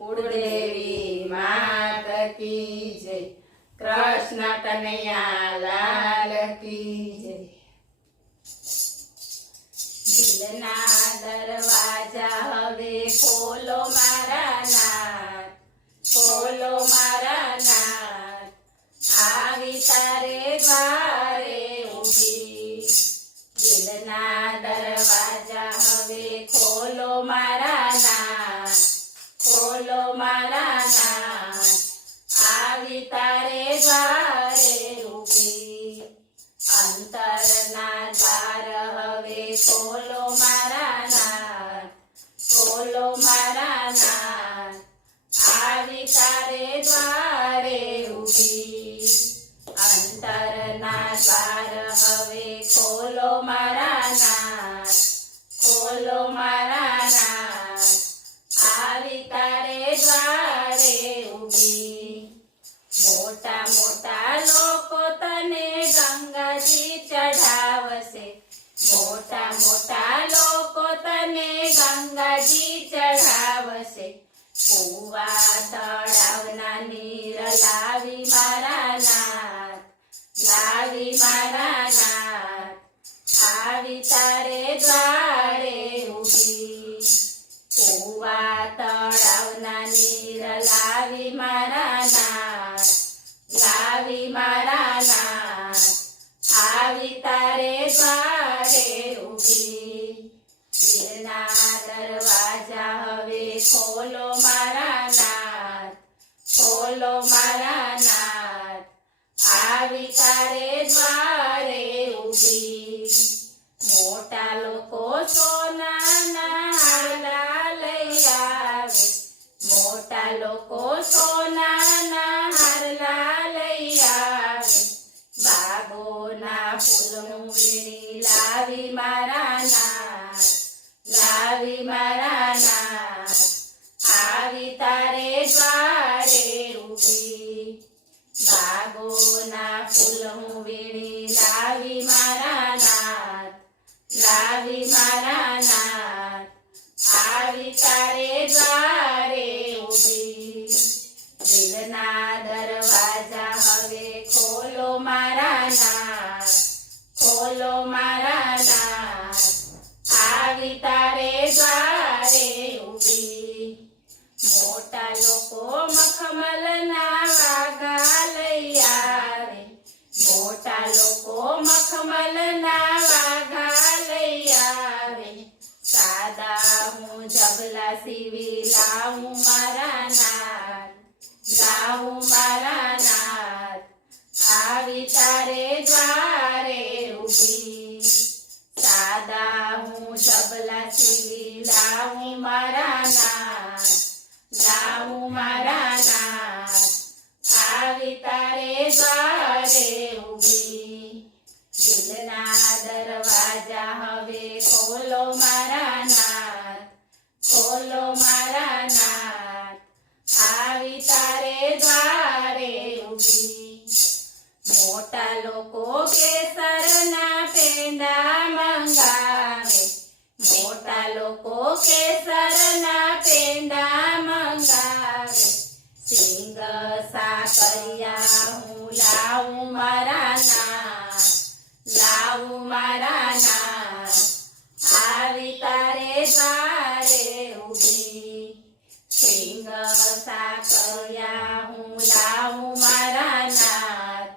कुलदेवी मात की जय। कृष्ण कन्हैया लाल की जय। दिलना दरवाजा हवे खोलो मारा नाथ, खोलो मारा नाथ, आवी तारे द्वारे ऊभी। दिलना दरवाजा हवे खोलो मारा नाथ, खोलो मारा नाथ, आवी तारे द्वारे ऊभी। अंतरना द्वार हवे खोलो मारा नाथ, खोलो मारा नाथ, आवी तारे द्वारे ऊभी। अंतरना द्वार हवे खोलो मारा नाथ, खोलो मारा नाथ, आवी तारे द्वारे ऊभी। मोटा मोटा लोको तने गंगाजी चढ़ावसे, मोटा मोटा लोको तने गंगाजी चढ़ावसे। कूवा तळावना नीर लावी मारा नाथ, लावी मारा नाथ, आवी तारे द्वारे ऊभी। कूवा तळावना नीर लावी मारा नाथ, लावी मारा नाथ, आवी तारे द्वारे ऊभी। दिलना दरवाजा हवे खोलो मारा नाथ, खोलो मारा नाथ, आवी तारे द्वारे ऊभी। मोटा लोको सोनाना हारला लई आवे, मोटा लोको सोनाना हारला लई आवे। बागोना फूलનું વીણી લાવી મારા નાથ, લાવી મારા નાથ, આવી તારે દ્વારે ઊભી। બાગોના ફૂલનું વીણી લાવી મારા નાથ, લાવી મારા નાથ, આવી તારે દ્વારે ઊભી। દિલના દરવાજા હવે ખોલો મારા નાથ, ખોલો મારા નાથ, આવી તારે દ્વારે ઊભી। મોટા લોકો મખમલના વાઘા લઈ આવે, મોટા લોકો મખમલના વાઘા લઈ આવે। સાદા હું જબલા સીવી લાવું મારા નાથ, લાવું મારા નાથ, આવી તારે દ્વારે ઊભી। સાદા હું જબલા સીવી લાવું મારા નાથ, લાવું મારા નાથ, આવી તારે દ્વારે ઊભી। દિલના દરવાજા હવે ખોલો મારા નાથ, ખોલો મારા નાથ, આવી તારે દ્વારે ઊભી। મોટા લોકો કેસરના પેંડા મંગાવે, મોટા લોકો કેસરના પેંડા મંગાવે। સિંગ સાકરિયા હું લાવું મારા નાથ, લાવું મારા નાથ, આવી તારે દ્વારે ઊભી। સિંગ સાકરિયા હું લાવું મારા નાથ,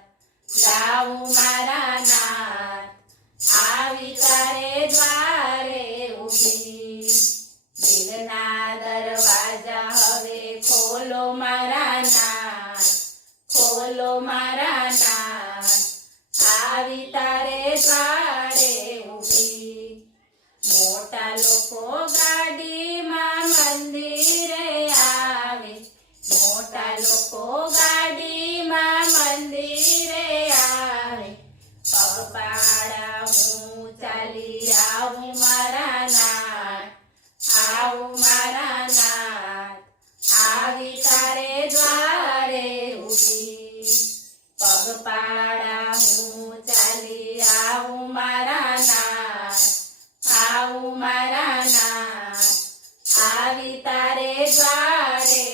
લાવું મારા નાથ, આવી તારે દ્વારે ઊભી। દિલના દરવાજા હવે ખોલો મારા નાથ, ખોલો મારા નાથ, આવી તારે દ્વારે ઊભી। મોટા લોકો ગાડીમાં મંદિરે આવે, મોટા લોકો ગાડીમાં મંદિરે આવે। પગપાળા હું ચાલી આવું મારા નાથ, આવું મારા નાથ, આવી તારે દ્વારે ઊભી। પગપાળા હું ચાલી આવું મારા નાથ, આવું મારા નાથ, આવી તારે દ્વારે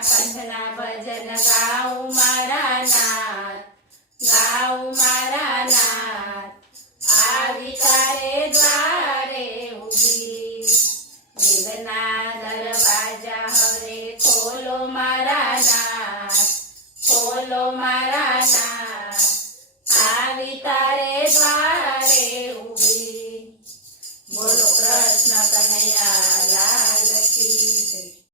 કંઠના ભજન ગાઉં મારા નાથ, ગાઉં મારા નાથ. આવી તારે દ્વારે ઊભી, જીવના દરવાજા હવે ખોલો મારા નાથ, ખોલો મારા નાથ. આવી તારે દ્વારે ઊભી. બોલો કૃષ્ણ કનૈયા લાલ કી જય.